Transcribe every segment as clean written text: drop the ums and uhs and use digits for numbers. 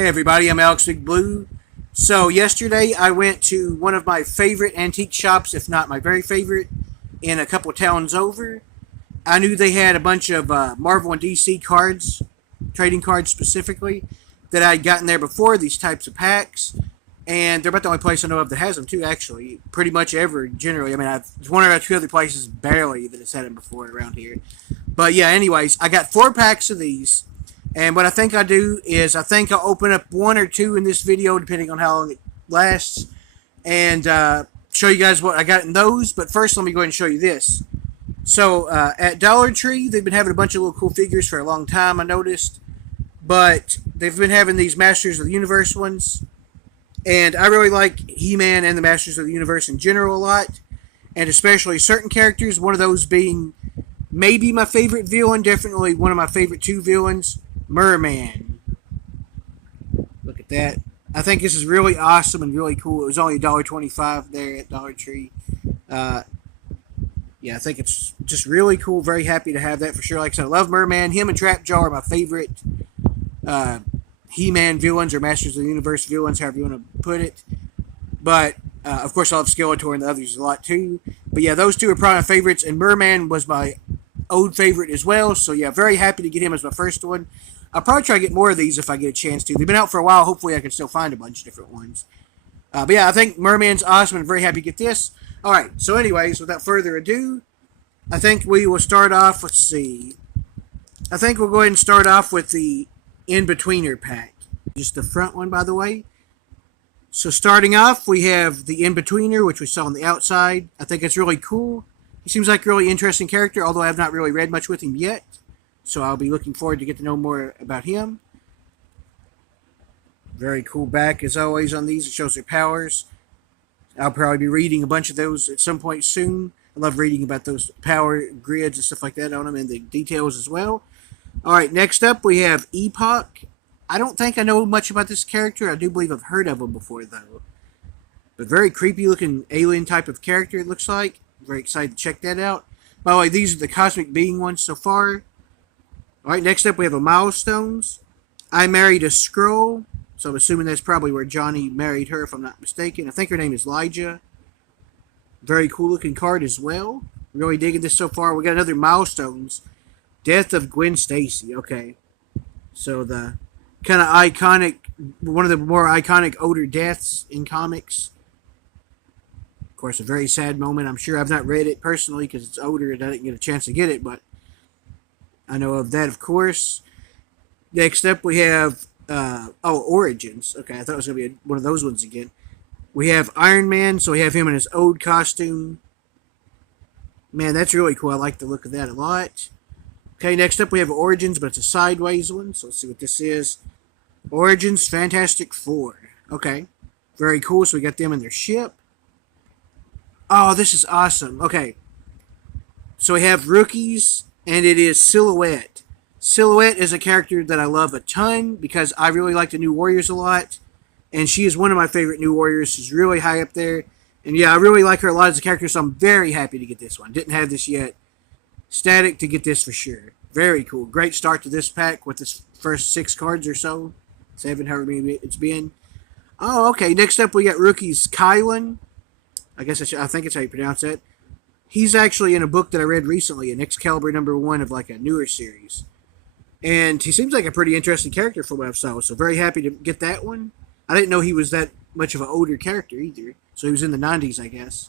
Hey everybody, I'm Alex Big Blue. So yesterday I went to one of my favorite antique shops, if not my very favorite, in a couple towns over. I knew they had a bunch of Marvel and DC cards, trading cards specifically, that I'd gotten there before, these types of packs. And they're about the only place I know of that has them too, actually. Pretty much ever, generally. I mean, there's one or two other places barely that has had them before around here. But yeah, anyways, I got 4 packs of these. And what I think I'll do is I think I'll open up 1 or 2 in this video, depending on how long it lasts, and show you guys what I got in those. But first, let me go ahead and show you this. So at Dollar Tree, they've been having a bunch of little cool figures for a long time, I noticed. But they've been having these Masters of the Universe ones. And I really like He-Man and the Masters of the Universe in general a lot. And especially certain characters, one of those being maybe my favorite villain, definitely one of my favorite 2 villains, Mer-Man. Look at that. I think this is really awesome and really cool. It was only $1.25 there at Dollar Tree. Yeah, I think it's just really cool. Very happy to have that for sure. Like I said, I love Mer-Man. Him and Trapjaw are my favorite He-Man villains or Masters of the Universe villains, however you want to put it. But, of course, I love Skeletor and the others a lot too. But yeah, those 2 are probably my favorites. And Mer-Man was my old favorite as well. So yeah, very happy to get him as my first one. I'll probably try to get more of these if I get a chance to. They've been out for a while. Hopefully I can still find a bunch of different ones. But yeah, I think Mer-Man's awesome and very happy to get this. Alright, so anyways, without further ado, I think we will start off, let's see. I think we'll go ahead and start off with the In-Betweener pack. Just the front one, by the way. So starting off, we have the In-Betweener, which we saw on the outside. I think it's really cool. He seems like a really interesting character, although I have not really read much with him yet. So I'll be looking forward to get to know more about him. Very cool back, as always, on these. It shows their powers. I'll probably be reading a bunch of those at some point soon. I love reading about those power grids and stuff like that on them and the details as well. Alright, next up we have Epoch. I don't think I know much about this character. I do believe I've heard of him before, though. But very creepy looking alien type of character, it looks like. Very excited to check that out. By the way, these are the Cosmic Being ones so far. Alright, next up we have a Milestones. I Married a Skrull. So I'm assuming that's probably where Johnny married her, if I'm not mistaken. I think her name is Lyja. Very cool looking card as well. Really digging this so far. We got another Milestones. Death of Gwen Stacy. Okay. So the kind of iconic, one of the more iconic older deaths in comics. Of course, a very sad moment. I'm sure I've not read it personally because it's older and I didn't get a chance to get it, but I know of that, of course. Next up, we have Origins. Okay, I thought it was going to be one of those ones again. We have Iron Man, so we have him in his old costume. Man, that's really cool. I like the look of that a lot. Okay, next up we have Origins, but it's a sideways one, so let's see what this is. Origins Fantastic Four. Okay, very cool. So we got them in their ship. Oh, this is awesome. Okay, so we have Rookies, and it is Silhouette. Silhouette is a character that I love a ton because I really like the New Warriors a lot. And she is one of my favorite New Warriors. She's really high up there. And yeah, I really like her a lot as a character, so I'm very happy to get this one. Didn't have this yet. Static to get this for sure. Very cool. Great start to this pack with this first 6 cards or so. 7, however many it's been. Oh, okay. Next up, we got Rookies Kylan. I guess I think it's how you pronounce that. He's actually in a book that I read recently, an Excalibur #1 of like a newer series. And he seems like a pretty interesting character from what I've saw, so very happy to get that one. I didn't know he was that much of an older character either. So he was in the 90s, I guess.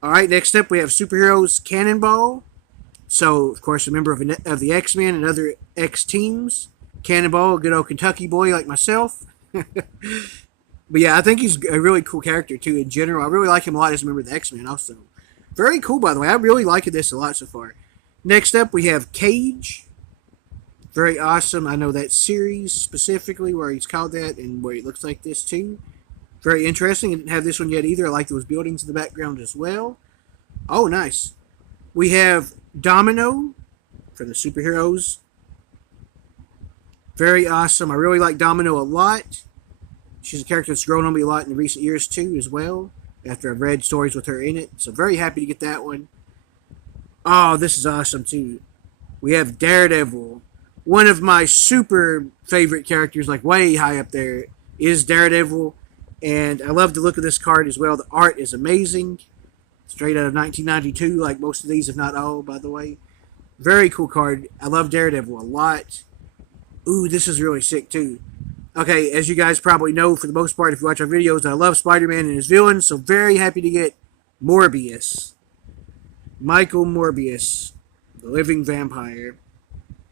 Alright, next up we have Superheroes Cannonball. So, of course, a member of the X-Men and other X-teams. Cannonball, a good old Kentucky boy like myself. But yeah, I think he's a really cool character too in general. I really like him a lot as a member of the X-Men also. Very cool, by the way. I'm really liking this a lot so far. Next up we have Cage. Very awesome. I know that series specifically where he's called that and where he looks like this too. Very interesting. I didn't have this one yet either. I like those buildings in the background as well. Oh, nice. We have Domino from the Superheroes. Very awesome. I really like Domino a lot. She's a character that's grown on me a lot in recent years too as well. After I've read stories with her in it. So very happy to get that one. Oh, this is awesome too. We have Daredevil. one of my super favorite characters, like way high up there, is Daredevil. And I love the look of this card as well. The art is amazing. Straight out of 1992, like most of these, if not all, by the way. Very cool card. I love Daredevil a lot. Ooh, this is really sick, too. Okay, as you guys probably know, for the most part, if you watch our videos, I love Spider-Man and his villains, so very happy to get Morbius. Michael Morbius, the living vampire.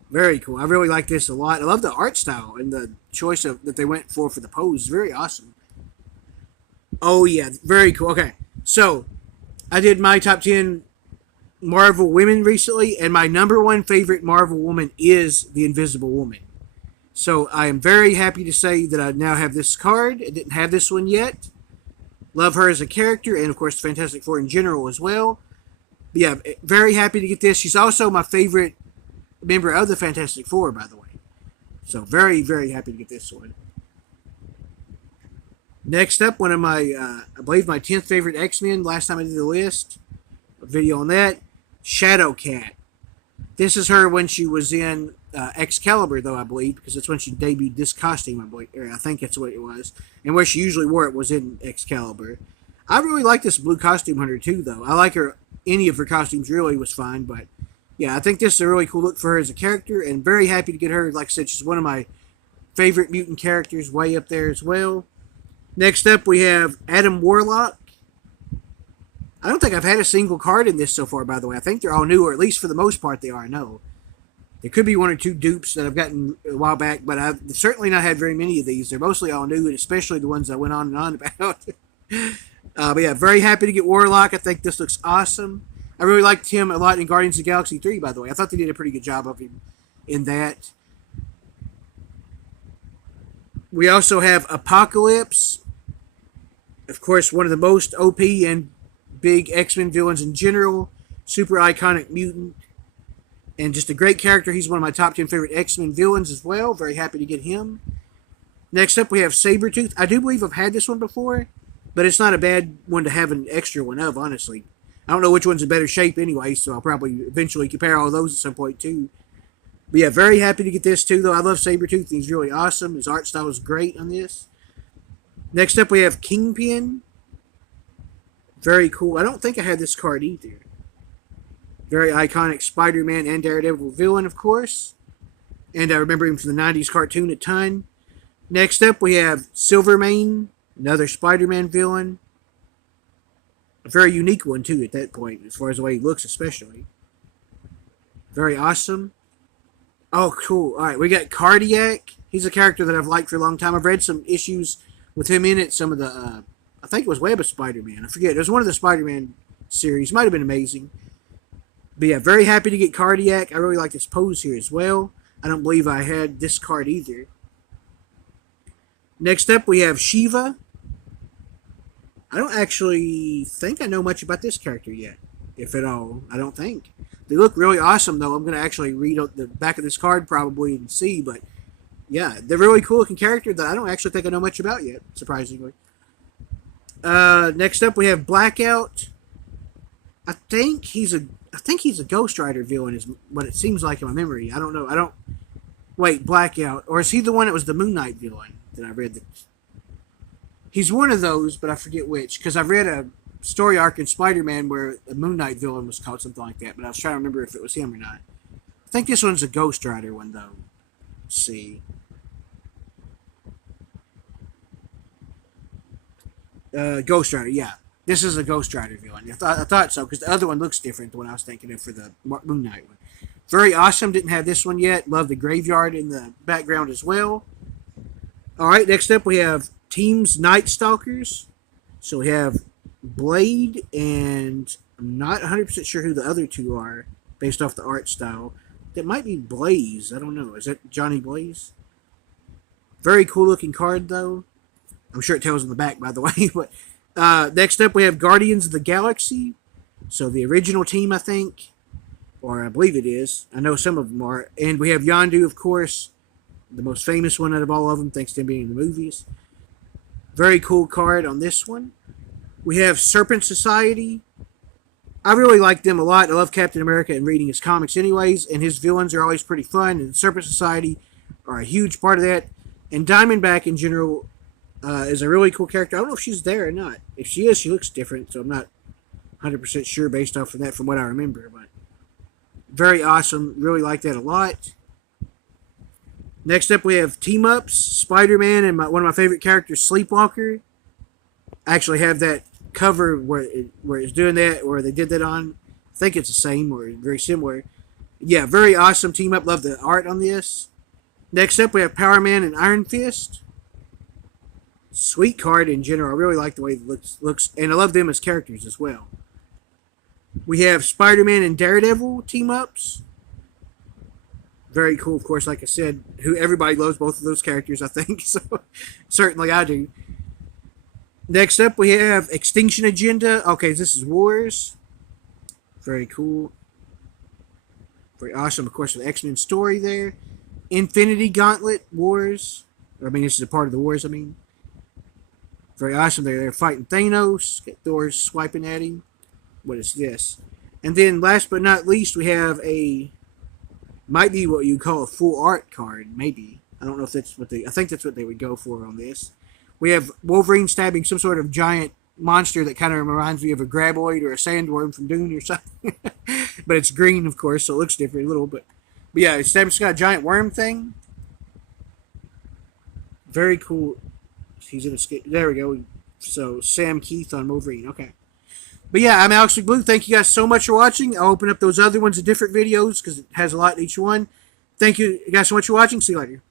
Very cool. I really like this a lot. I love the art style and the choice that they went for the pose. Very awesome. Oh, yeah, very cool. Okay, so I did my top 10 Marvel women recently, and my number one favorite Marvel woman is the Invisible Woman. So I am very happy to say that I now have this card. I didn't have this one yet. Love her as a character, and of course, Fantastic Four in general as well. But yeah, very happy to get this. She's also my favorite member of the Fantastic Four, by the way. So very, very happy to get this one. Next up, one of my, I believe my 10th favorite X-Men. Last time I did the list, a video on that. Shadowcat. This is her when she was in Excalibur, though, I believe, because it's when she debuted this costume, I believe. Or I think that's what it was. And where she usually wore it was in Excalibur. I really like this blue costume hunter, too, though. I like her. Any of her costumes really was fine, but yeah, I think this is a really cool look for her as a character, and very happy to get her. Like I said, she's one of my favorite mutant characters, way up there as well. Next up, we have Adam Warlock. I don't think I've had a single card in this so far, by the way. I think they're all new, or at least for the most part they are, I know. There could be one or two dupes that I've gotten a while back, but I've certainly not had very many of these. They're mostly all new, and especially the ones I went on and on about. But yeah, very happy to get Warlock. I think this looks awesome. I really liked him a lot in Guardians of the Galaxy 3, by the way. I thought they did a pretty good job of him in that. We also have Apocalypse. Of course, one of the most OP and big X-Men villains in general. Super iconic mutant. And just a great character. He's one of my top 10 favorite X-Men villains as well. Very happy to get him. Next up, we have Sabretooth. I do believe I've had this one before, but it's not a bad one to have an extra one of, honestly. I don't know which one's in better shape anyway, so I'll probably eventually compare all those at some point, too. But yeah, very happy to get this, too, though. I love Sabretooth. He's really awesome. His art style is great on this. Next up, we have Kingpin. Very cool. I don't think I had this card either. Very iconic Spider-Man and Daredevil villain, of course. And I remember him from the 90s cartoon a ton. Next up, we have Silvermane, another Spider-Man villain. A very unique one, too, at that point, as far as the way he looks, especially. Very awesome. Oh, cool. All right, we got Cardiac. He's a character that I've liked for a long time. I've read some issues with him in it. Some of the, I think it was Web of Spider-Man. I forget. It was one of the Spider-Man series. Might have been amazing. But yeah, very happy to get Cardiac. I really like this pose here as well. I don't believe I had this card either. Next up, we have Shiva. I don't actually think I know much about this character yet, if at all. I don't think. They look really awesome, though. I'm going to actually read the back of this card probably and see, but yeah, they're really cool looking character that I don't actually think I know much about yet, surprisingly. Next up, we have Blackout. I think he's a Ghost Rider villain, is what it seems like in my memory. I don't know. Wait, Blackout. Or is he the one that was the Moon Knight villain that I read? He's one of those, but I forget which. Because I read a story arc in Spider-Man where a Moon Knight villain was called something like that. But I was trying to remember if it was him or not. I think this one's a Ghost Rider one, though. Let's see. Ghost Rider, yeah. This is a Ghost Rider villain. I thought so, because the other one looks different than what I was thinking of for the Moon Knight one. Very awesome. Didn't have this one yet. Love the graveyard in the background as well. Alright, next up we have Team's Night Stalkers. So we have Blade, and I'm not 100% sure who the other two are, based off the art style. That might be Blaze. I don't know. Is that Johnny Blaze? Very cool looking card, though. I'm sure it tells on the back, by the way. But next up, we have Guardians of the Galaxy. So the original team, I think. Or I believe it is. I know some of them are. And we have Yondu, of course. The most famous one out of all of them, thanks to him being in the movies. Very cool card on this one. We have Serpent Society. I really like them a lot. I love Captain America and reading his comics, anyways. And his villains are always pretty fun. And Serpent Society are a huge part of that. And Diamondback in general is a really cool character. I don't know if she's there or not. If she is, she looks different. So I'm not 100% sure based off of that from what I remember. But very awesome. Really like that a lot. Next up, we have team ups. Spider-Man and one of my favorite characters, Sleepwalker. I actually have that cover where it's doing that, where they did that on. I think it's the same or very similar. Yeah, very awesome team up. Love the art on this. Next up, we have Power Man and Iron Fist. Sweet card in general. I really like the way it looks, and I love them as characters as well. We have Spider-Man and Daredevil team ups. Very cool, of course. Like I said, everybody loves both of those characters, I think. So certainly I do. Next up, we have Extinction Agenda. Okay, this is Wars. Very cool. Very awesome, of course, the X-Men story there. Infinity Gauntlet Wars. I mean, this is a part of the Wars, I mean. Very awesome. They're fighting Thanos. Get Thor swiping at him. What is this? And then, last but not least, we have might be what you call a full art card, maybe. I don't know if that's what I think that's what they would go for on this. We have Wolverine stabbing some sort of giant monster that kind of reminds me of a graboid or a sandworm from Dune or something. But it's green, of course, so it looks different a little bit. But yeah, it's got a giant worm thing. Very cool. He's in a skate. There we go. So Sam Keith on Wolverine. Okay. But yeah, I'm Alex McBlue. Thank you guys so much for watching. I'll open up those other ones in different videos because it has a lot in each one. Thank you guys so much for watching. See you later.